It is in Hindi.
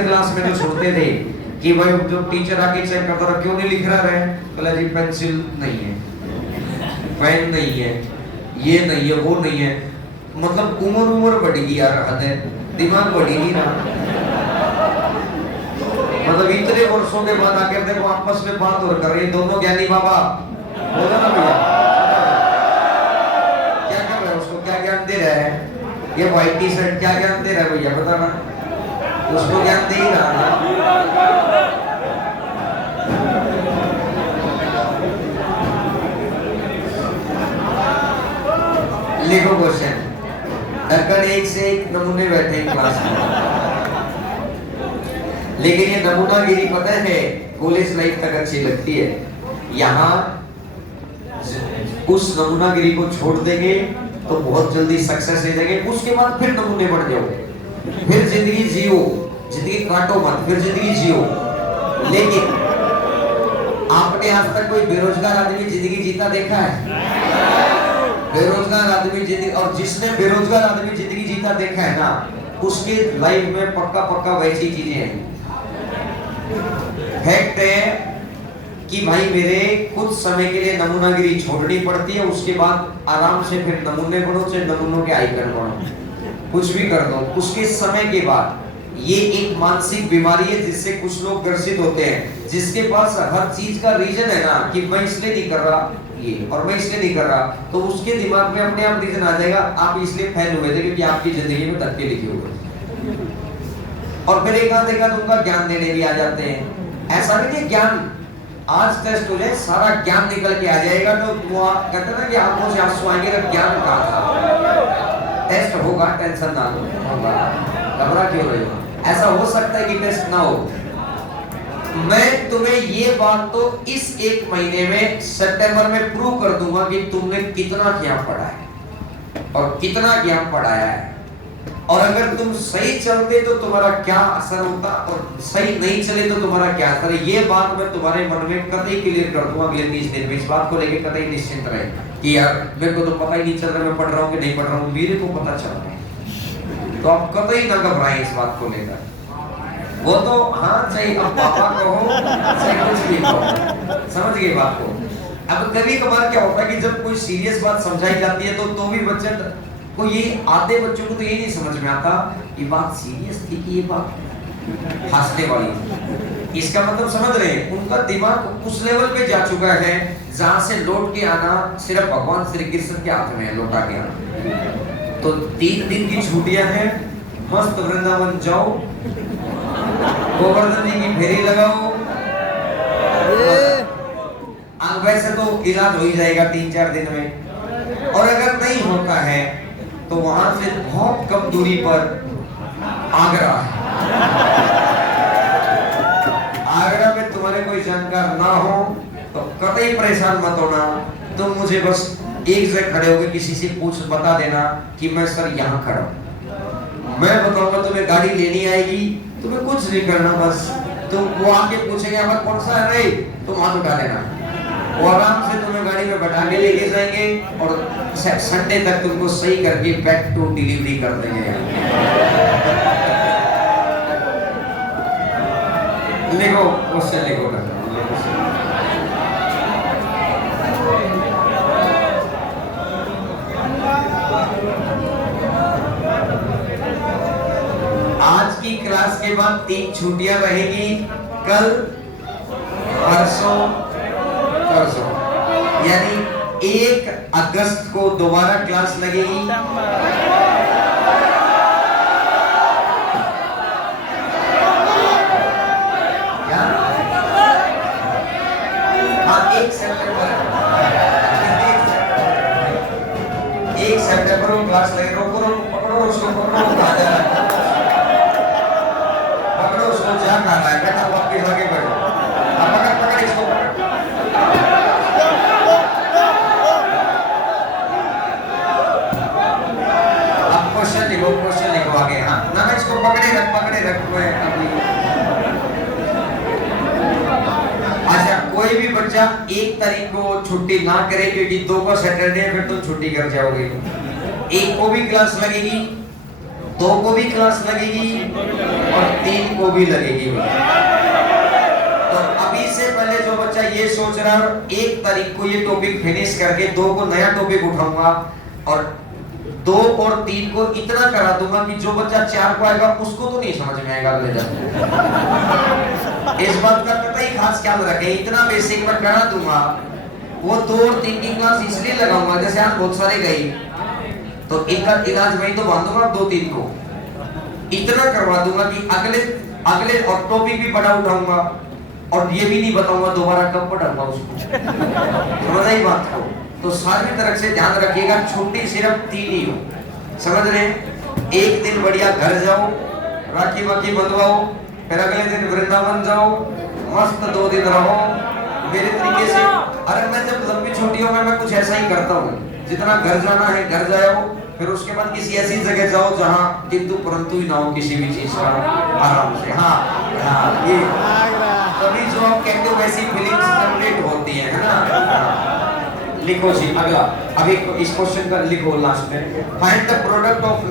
क्लास में जो छोड़ते थे कि भाई जो टीचर आके चेक करता था क्यों नहीं लिख रहा है, बोला जी पेंसिल नहीं है, पेन नहीं है, ये नहीं है, वो नहीं है। मतलब उम्र बढ़ेगी यार, हद है, दिमाग बढ़ेगी ना। मतलब इतने वर्षों के बाद आकर देखो आपस में बात और कर रहे दोनों ज्ञानी बाबा, बोला ना भैया क्या कर रहे हो, उसको क्या ज्ञान दे रहा है, ये व्हाइट टी शर्ट क्या ज्ञान दे रहा है भैया बताना, उसको ज्ञान दे ही रहा ना। लिखो क्वेश्चन, ढक्कन एक से एक नमूने बैठे हैं क्लास में, लेकिन ये नमूनागिरी पता है कॉलेज लाइफ तक अच्छी लगती है। यहाँ उस नमूनागिरी को छोड़ देंगे तो बहुत जल्दी सक्सेस ले जाएंगे, उसके बाद फिर नमूने बन जाओ, फिर जिंदगी जियो, जिंदगी काटो मत, फिर जिंदगी जियो। लेकिन आपने आज तक कोई बेरोजगार आदमी जिंदगी जीता देखा है? बेरोजगार आदमी जिंदगी, और जिसने बेरोजगार आदमी जिंदगी जीता देखा है ना, उसके लाइफ में पक्का पक्का वैसी चीजें हैं। फैक्ट है कि भाई मेरे कुछ समय के लिए नमूनागिरी छोड़नी पड़ती है, उसके बाद आराम से फिर नमूने बनो, चाहे नमूनों के आइकन बनो, कुछ भी कर दो। उसके समय के बाद ये एक मानसिक बीमारी है जिससे कुछ लोग ग्रसित होते हैं, जिसके पास हर चीज का रीजन है ना कि मैं इसलिए नहीं कर रहा ये, और मैं इसलिए नहीं कर रहा, तो उसके दिमाग में अपने आप रीजन आ जाएगा, आप इसलिए फैल हुए थे क्योंकि आपकी जिंदगी में धक्के लिखे हुए। और फिर एक आध उनका ज्ञान देने भी आ जाते हैं। ऐसा नहीं कि ज्ञान आज टेस्ट हो जाए सारा ज्ञान निकल के आ जाएगा, तो वो कहते ना कि आंखों से आंसू आएंगे, तो ज्ञान कहाँ था? टेस्ट होगा, टेंशन ना लो, घबरा क्यों रहे हो? ऐसा हो सकता है कि टेस्ट ना हो। मैं तुम्हें ये बात तो इस एक महीने में सितंबर में प्रूव कर दूंगा कि तुमने कितना ज्ञान पढ़ा है और कितना ज्ञान पढ़ाया है, और अगर तुम सही चलते तो तुम्हारा क्या असर होता और सही नहीं चले तो तुम्हारा क्या असर है, ये बात मैं तुम्हारे मन में कतई क्लियर कर दूंगा अगले 30 दिन में। इस बात को लेकर कतई निश्चिंत रहे कि यार मेरे को तो पता ही नहीं चल रहा मैं पढ़ रहा हूँ कि नहीं पढ़ रहा हूँ, मेरे को पता चल रहा है। तो आप कतई ना घबराएं इस बात को लेकर। वो तो हाँ चाहे अब पापा कहो चाहे कुछ भी कहो, समझ गए बात को। अब कभी कभार क्या होता है कि जब कोई सीरियस बात समझाई जाती है तो भी बच्चे को, ये आधे बच्चों को तो ये नहीं समझ में आता ये बात सीरियस थी कि ये बात हंसने वाली। इसका मतलब समझ रहे हैं, उनका दिमाग उस लेवल पे जा चुका है जहां से लौट के आना सिर्फ भगवान श्री कृष्ण के हाथ में है, लौटा के आना। तो 3 दिन की छुट्टियां हैं, मस्त वृंदावन जाओ, गोवर्धन जी की फेरी लगाओ, वैसे तो इलाज हो ही जाएगा 3-4 दिन में। और अगर नहीं होता है तो वहां से बहुत कम दूरी पर आगरा है। आगरा में तुम्हारे कोई जानकार ना हो तो कतई परेशान मत होना, तुम मुझे बस एक जगह खड़े होकर किसी से बता देना कि मैं सर यहाँ खड़ा हूं, मैं बताऊंगा तुम्हें गाड़ी लेनी आएगी, तुम्हें कुछ नहीं करना, बस तुम वो आके पूछेंगे हमारा कौन सा है रे, तुम हाथ उठा देना, वो आराम से तुम्हें गाड़ी में बैठा के लेके जाएंगे और संडे तक तुमको सही करके बैक टू डिलीवरी कर देंगे। लिखो क्वेश्चन लिखो ना। आज की क्लास के बाद 3 छुट्टियां रहेगी, कल परसों यानी 1 अगस्त को दोबारा क्लास लगेगी। क्या? हाँ 1 सितंबर को क्लास लगेगी। रोको पकड़ो उसको, पकड़ो उसको, जा खा रहा है बेटा, वापस आगे बढ़ो, पकड़ इसको। क्वेश्चन लिखो आगे। हाँ ना इसको पकड़े रख अच्छा, कोई भी बच्चा 1 तारीख को छुट्टी ना करे क्योंकि 2 का सैटरडे है, फिर तो छुट्टी कर जाओगे। 1 को भी क्लास लगेगी, 2 को भी क्लास लगेगी और 3 को भी लगेगी। तो अभी से पहले जो बच्चा ये सोच रहा है 1 तारीख को ये टॉपिक फिनिश करके 2 को नया टॉपिक उठाऊंगा और 2 और 3 को इतना करा दूंगा कि जो बच्चा 4 को आएगा उसको तो नहीं समझ में आएगा अगले दिन। इस बात का कतई खास ख्याल रखें, इतना बेसिक मैं करा दूंगा। वो 2 और 3 की क्लास इसलिए लगाऊंगा, जैसे आज बहुत सारे गई तो इनका इलाज वही तो बांधूंगा 2-3 को, इतना करवा दूंगा कि अगले और टॉपिक भी बड़ा उठाऊंगा और ये भी नहीं बताऊंगा दोबारा कब पढ़ाऊंगा उसको। समझ आई बात को? तो सारी तरह से ध्यान रखिएगा, छुट्टी सिर्फ 3 ही हो, समझ रहे हैं? एक दिन बढ़िया घर जाओ, राखी वाखी बंधवाओ, फिर अगले दिन वृंदावन जाओ, मस्त 2 दिन रहो मेरे तरीके से। अरे मैं जब लंबी छुट्टियों में मैं कुछ ऐसा ही करता हूँ, जितना घर जाना है घर जाओ, फिर उसके बाद किसी ऐसी जगह जाओ जहाँ किंतु परंतु ही ना हो किसी भी चीज का, आराम से। हाँ ये तभी जो आप कहते हो वैसी फीलिंग्स जनरेट होती है ना। लिखो जी अगला, अभी इस क्वेश्चन का लिखो लास्ट में, फाइंड द प्रोडक्ट ऑफ